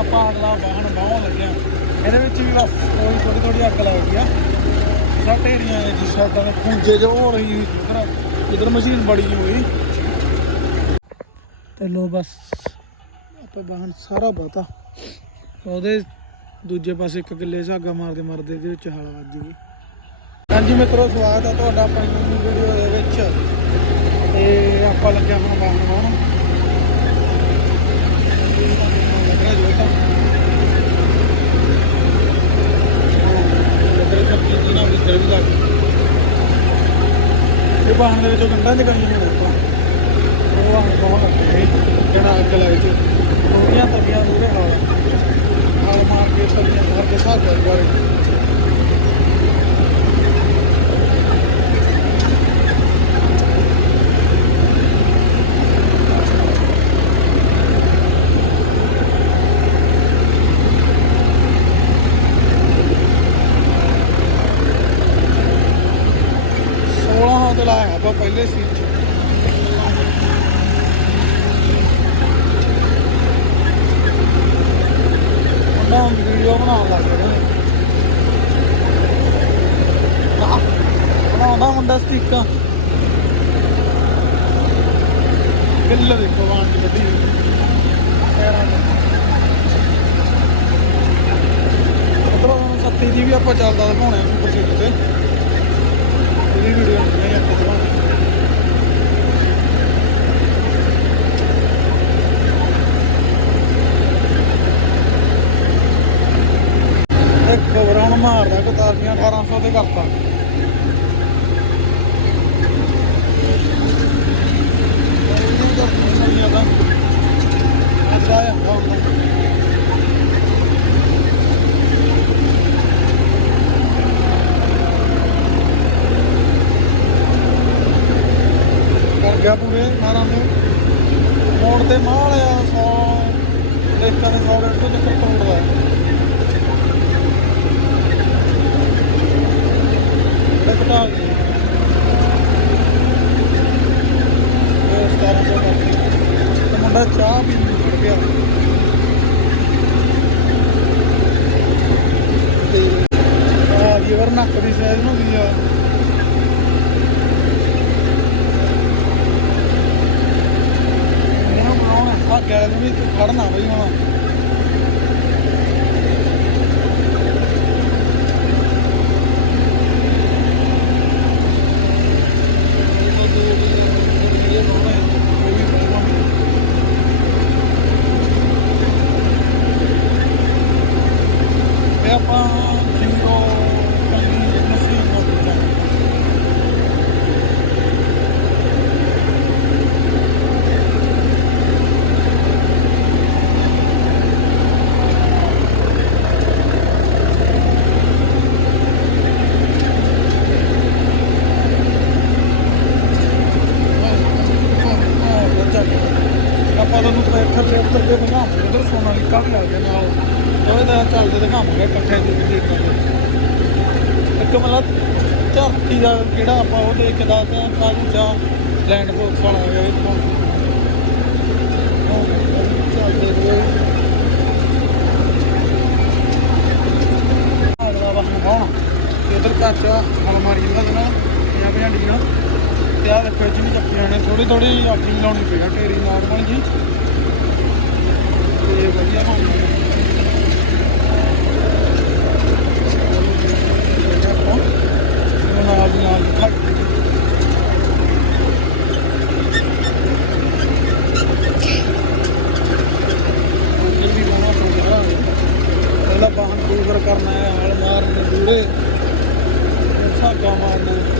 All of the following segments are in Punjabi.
ਆਪਾਂ ਅਗਲਾ ਵਾਹਨ ਬਾਹੋਂ ਲੱਗਿਆ ਇਹਦੇ ਵਿੱਚ ਵੀ ਬਸ ਕੋਈ ਥੋੜੀ ਥੋੜੀ ਅੱਗ ਲੱਗ ਗਈ ਆ। ਸਾ ਢੇਰੀਆਂ ਜੀ ਸਾਡਾ ਨੂੰ ਖੂੰਜੇ ਜੋ ਹੋ ਰਹੀ ਹੋਈ ਇਧਰ। ਇਧਰ ਮਸ਼ੀਨ ਬੜੀ ਜਿਹੀ ਹੋਈ। ਤੇ ਲੋ ਬਸ, ਆਪਾਂ ਵਾਹਨ ਸਾਰਾ ਬਾਤਾ ਉਹਦੇ ਦੂਜੇ ਪਾਸੇ ਇੱਕ ਕਿੱਲੇ ਝਾਗਾ ਮਾਰਦੇ ਮਾਰਦੇ ਇਹਦੇ ਵਿੱਚ ਹਲ ਵੱਜ ਗਈ। ਹਾਂਜੀ ਮਿੱਤਰੋ, ਸਵਾਗਤ ਆ ਤੁਹਾਡਾ ਆਪਣੀ ਵੀਡੀਓ ਦੇ ਵਿੱਚ। ਤੇ ਆਪਾਂ ਲੱਗਿਆ ਹੁਣ ਵਾਹਨ ਬਾਹਣ ਲੱਗ ਰਿਹਾ ਜੋ ਤਾਂ ਇੱਧਰ ਕੱਪੀ ਦੀ ਨਾ ਇੱਧਰ ਵੀ ਲੱਗ ਗਈ। ਇਹ ਵਾਹਨ ਦੇ ਵਿੱਚੋਂ ਗੰਢਾਂ ਨਿਕਲੀਆਂ ਨੇ ਦੇਖੋ ਉਹ ਵਾਹਨ ਬਹੁਤ ਲੱਗੇ ਜਣਾ ਅੱਗ ਲਾਈ ਚ ਥੋੜੀਆਂ ਤਵੀਆਂ ਦੂਰੇ ਹਾਲ ਹਾਲ ਮਾਰ ਕੇ ਤਵੀਆਂ ਮਾਰ ਕੇ ਸਾਹ ਕਰ ਗਏ ਸੋਲਾਂ ਹੌ ਤੇ ਲਾਇਆ ਆਪਾਂ ਪਹਿਲੇ ਸੀ ਉਹਨਾਂ ਵੀਡੀਓ ਬਣਾਉਣ ਲੱਗ ਗਏ ਆਹ, ਬਣਾਉਂਦਾ ਮੁੰਡਾ ਸਟਿੱਕਾਂ। ਕਿੱਲ ਦੇਖੋ ਵਾਣ ਦੀ ਵੱਡੀ ਉਧਰੋਂ ਸੱਤੀ ਦੀ ਵੀ ਆਪਾਂ ਚੱਲਦਾ ਦਿਖਾਉਣਾ ਸੁਪਰ ਸੀਟ ਤੇ। ਇਹਦੀ ਵੀਡੀਓ ਨਹੀਂ ਆਪਾਂ ਦਿਖਾਉਣੀ ਇੱਕ ਖਬਰਾਂ ਮਾਰਦਾ ਕਤਾਰੀਆਂ 1800 ਤੇ ਕਰਤਾ ਅੱਛਾ ਆ ਕਰ ਗਿਆ ਪੂਰੇ ਮਾਰਾਂ ਨੂੰ। ਮੋੜ ਤੇ ਮਾਲ ਆ 100 ਦੇਖਾਂ 100 ਰੇਟ ਤੋਂ ਚੱਕਰ ਤੋੜਦਾ ਇਹ ਘਟਾ ਗਈ ਇਹ 1700 ਕਰਤੀ ਤੇ ਮੁੰਡਾ ਚਾਹ ਵੀ ਨਹੀਂ ਛੱਡ ਗਿਆ। ਤੇ ਆ ਜੀ ਵਰ ਨੱਕ ਦੀ ਸਾਈਜ਼ ਨੂੰ ਦੀ ਆ ਇਹਨਾਂ ਬਣਾਉਣਾ ਆ ਗੈਲ ਵੀ ਤੂੰ ਖੜਨਾ ਬਈ ਹੁਣ ਇਹ ਆਪਾਂ ਜੀਰੋ ਕੰਨੀ ਨਸੀ ਕੋਲ ਆਪਾਂ ਤੁਹਾਨੂੰ ਟਰੈਕਟਰ ਟਰੈਕਟਰ ਦੇ ਦਿਖਾਵਾਂਗੇ ਉਧਰ ਸੋਨਾਲੀਕਾ ਵੀ ਆ ਗਿਆ ਨਾਲ ਉਹ ਇਹਦਾ ਚੱਲਦੇ ਦਿਖਾਵਾਂਗੇ ਇਕੱਠੇ ਜਿਵੇਂ ਦੇਖਾਂਗੇ ਇੱਕ ਮਤਲਬ ਧਰਤੀ ਦਾ ਕਿਹੜਾ ਆਪਾਂ ਉਹ ਦੇਖਦਾ ਤਾਂ ਕਾਜੂ ਚਾ ਲੈਂਡ ਫੋਰਸ ਵਾਲਾ ਹੋਇਆ ਇਹ ਦਿਖਾਉਂਦੇ ਚੱਲਦੇ ਹੋਏ ਅਗਲਾ ਵਾਹਨ ਬਾਉਣਾ ਤੇ ਉਧਰ ਕਾਚਾ ਹਲ ਮਾਰੀ ਜਾਂਦਾ ਜਨਾ ਪੰਜਾਹ ਪੰਜਾਹ ਡੀਆਂ ਤੇ ਆਹ ਦੇਖੋ ਜੀ ਚੱਕੀਆਂ ਨੇ ਥੋੜੀ ਥੋੜੀ ਆਪਣੀ ਲਾਉਣੀ ਪਈ ਆ, ਢੇਰੀ ਨਾਰਮਲ ਜੀ। ਤੇ ਵਧੀਆ ਬਣ ਗਈ ਨਾਲ ਦੀ ਨਾਲ ਦਿਖਾ ਇਹ ਵੀ ਲਾਉਣਾ ਪਊਗਾ। ਪਹਿਲਾਂ ਬਾਹਨ ਦੂਰ ਕਰਨਾ ਹੈ ਹਲ ਮਾਰਨੇ ਦੂਰੇ ਸਾਗਾ ਮਾਰਨਾ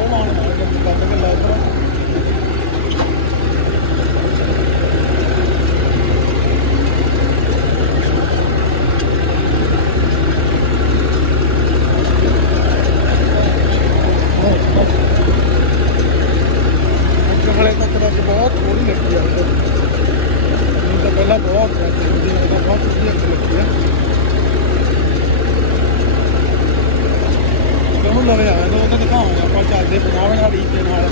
बहुत ही अच्छी लगती है ਕਹੂੰ ਲਵੇ ਆ ਲੋ ਤਾਂ ਦਿਖਾਉਂਗਾ ਆਪਾਂ ਚੱਲਦੇ 50 ਨਾਲ ਰੀਤ ਦੇ ਨਾਲ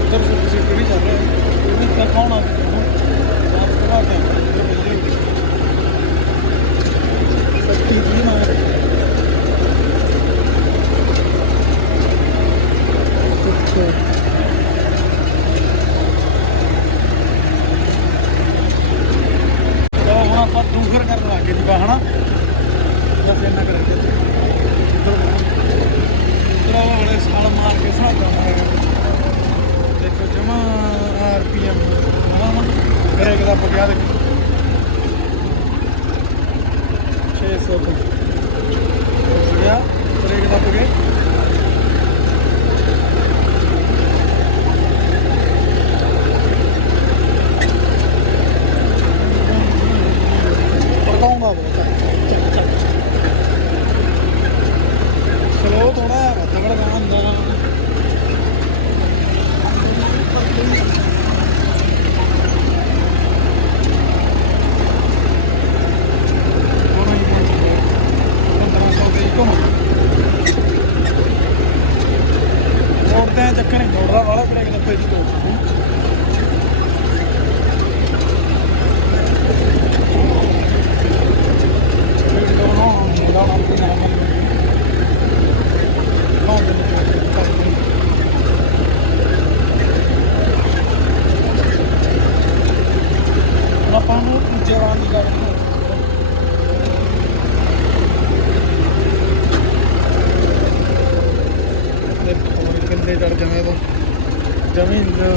ਉਧਰ ਤੁਸੀਂ ਕਿਹੜੀ ਚੱਲ ਰਹੇ? ਹੋ ਇਹ ਦਿਖਾਉਣਾ ਤੁਹਾਨੂੰ ਆਪਾਂ ਦੂਸਰ ਕਰਨ ਲੱਗੇ ਜੀ ਬਾਹਣਾ ਬਸ ਇੰਨਾ ਕਰਾਂਗੇ ਇੱਧਰ ਵਾਲੇ ਸਾਲ ਮਾਰ ਕੇ ਸਾਡਾ ਮਾਰਿਆ ਦੇਖੋ, ਜਮਾ ਆਰਪੀਐਮ ਹਾਂ ਬ੍ਰੇਕ ਦਾ ਪਗਿਆ ਦੇਖੋ 600 ਤੋਂ ਹੋ ਗਿਆ ਬ੍ਰੇਕ ਦਾ ਪਗਿਆ ਪਰਕਾਉਂਦਾ ਬਹੁਤ ਸਲੋ ਥੋੜਾ ਵੱਧ ਬੜਗਾ ਹੁੰਦਾ ਮੋੜਦੇ ਆ ਚੱਕਰ ਨਹੀਂ ਮੋੜਦਾ ਵਾਲਾ ਬ੍ਰੇਕ ਦਾ ਫੇਰ ਤੋਂ ਆਪਾਂ ਨੂੰ ਉੱਚੇ ਵਾਂ ਦੀ ਗੱਲ ਨਹੀਂ ਦੇਖੋ ਕਿੰਨੇ ਚੜ ਜਮੇ ਤੋਂ ਜ਼ਮੀਨ ਉਹ ਆ ਰਹਾ ਉਹ ਨਾਰਮਲ ਆ ਉਹ ਜਦੋਂ ਕਿੱਲੇ ਦਾ ਅੜ ਜਾਣਾ ਵੀ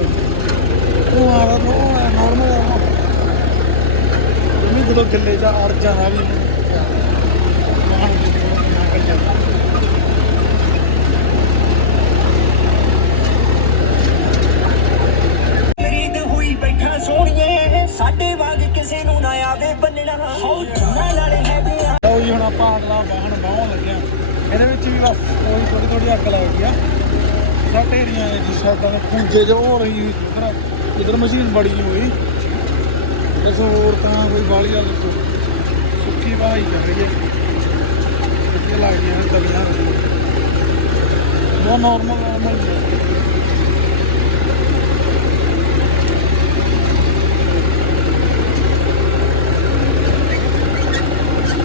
ਵਾਹਨ ਦੀ ਨਾ ਕਰ ਜਾਂਦਾ ਰੀਤ ਹੋਈ ਬੈਠਾ ਸੋਹਣੀਏ ਸਾਡੇ ਵਾਂਗ ਕਿਸੇ ਨੂੰ ਨਾ ਆਵੇ ਬੰਨਣਾ। ਹੋ ਨਾ ਨਾਲੇ ਹੈਗੇ ਆ। ਲਓ ਜੀ ਹੁਣ ਆਪਾਂ ਅਗਲਾ ਵਾਹਨ ਬਾਹੋਂ ਲੱਗਿਆ ਇਹਦੇ ਵਿੱਚ ਵੀ ਬਸ ਕੋਈ ਥੋੜੀ ਥੋੜੀ ਅੱਗ ਲੱਗ ਗਈ ਆ। ਸਾ ਢੇਰੀਆਂ ਜੀ ਸਾਡਾ ਨੂੰ ਖੂੰਜੇ ਜੋ ਹੋ ਰਹੀ ਹੋਈ ਉਧਰ ਇਧਰ ਮਸ਼ੀਨ ਬੜੀ ਨਹੀਂ ਹੋਈ ਇਸ ਹੋਰ ਤਾਂ ਕੋਈ ਬਾਲੀ ਗੱਲ ਤੋਂ ਸੁੱਕੀ ਵਾਹੀ ਚੱਲ ਰਹੀ ਹੈ। ਕਿੱਥੇ ਲੱਗ ਗਈਆਂ ਤਲੀਆਂ ਬਹੁਤ ਨਾਰਮਲ ਨਾਰਮਲ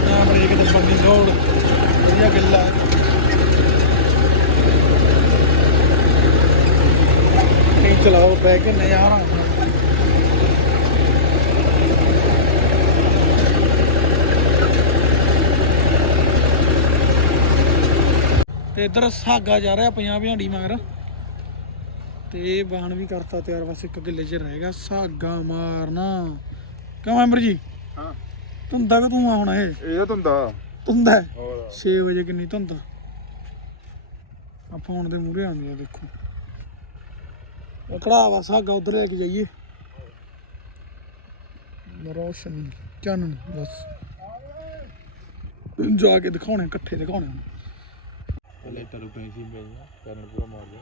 ਨਾ ਬ੍ਰੇਕ ਤੇ ਬੰਨੀ ਲੋੜ ਵਧੀਆ ਚਲਾਓ ਬਹਿ ਕੇ ਨਜ਼ਾਰਾ ਆਉਂਦਾ ਤੇ ਇਧਰ ਸਾਗਾ ਜਾ ਰਿਹਾ ਪੰਜਾਂ ਭਿਆਂਡੀ ਮਗਰ। ਤੇ ਬਾਣ ਵੀ ਕਰਤਾ ਤਿਆਰ ਬਸ ਇੱਕ ਗਿੱਲੇ 'ਚ ਰਹੇਗਾ ਸਾਗਾ ਮਾਰਨਾ। ਕਿਉਂ ਮੈਂਬਰ ਜੀ? ਹਾਂ। ਧੁੰਦਾ ਕਿ ਤੂੰ ਆ ਹੁਣ ਇਹ? ਇਹ ਧੁੰਦਾ। ਧੁੰਦਾ ਹੈ? ਹੋਰ। 6 ਵਜੇ ਕਿੰਨੀ ਧੁੰਦ? ਆ ਫੋਨ ਦੇ ਮੂਹਰੇ ਆਉਂਦੀ ਆ ਦੇਖੋ। ਕਢਾਵਾ ਸਾਗਾ ਉਧਰ ਲੈ ਕੇ ਜਾਈਏ। ਰੋਸ਼ਨੀ ਚਾਨਣ ਬਸ। ਜਾ ਕੇ ਦਿਖਾਉਣੇ ਇਕੱਠੇ ਦਿਖਾਉਣੇ ਹੁਣ। ਲੈ ਤਰੂ ਪੈਂਸੀ ਮਿਲ ਜਾ ਕਰਨ ਪੂਰਾ ਮਾਰ ਜਾ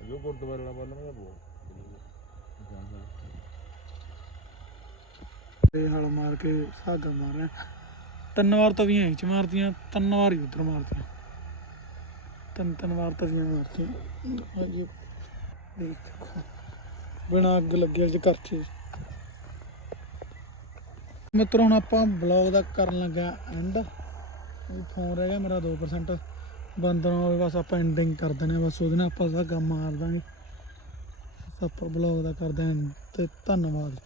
ਜੋ ਗੁਰਦੁਆਰੇ ਵਾਲਾ ਬੰਨ ਮੈਂ ਬੋਲ ਤੇ ਹਲ ਮਾਰ ਕੇ ਸਾਗਾ ਮਾਰਿਆ। ਤਿੰਨ ਵਾਰ ਤਵੀਆਂ ਚ ਮਾਰਦੀਆਂ ਤਿੰਨ ਵਾਰ ਹੀ ਉਧਰ ਮਾਰਦੀਆਂ ਤਿੰਨ ਤਿੰਨ ਵਾਰ ਤਵੀਆਂ ਮਾਰਦੀਆਂ ਹਾਂਜੀ। ਇਹ ਦੇਖੋ। ਬਿਨਾ ਅੱਗ ਲੱਗਿਆ ਚ। ਕਰਚੇ ਮਿੱਤਰੋ, ਹੁਣ ਆਪਾਂ ਬਲੌਗ ਦਾ ਕਰਨ ਲੱਗਾ ਐਂਡ ਫੋਨ ਰਹਿ ਗਿਆ ਮੇਰਾ 2% ਬੰਦ ਨਾ ਹੋਵੇ, ਬਸ ਆਪਾਂ ਐਂਡਿੰਗ ਕਰ ਦਿੰਦੇ ਬਸ ਉਹਦੇ ਨਾਲ ਆਪਾਂ ਸਾਗਾ ਮਾਰ ਦਾਂਗੇ। ਬਸ ਆਪਾਂ ਬਲੌਗ ਦਾ ਕਰਦੇ ਹਾਂ ਤੇ ਧੰਨਵਾਦ।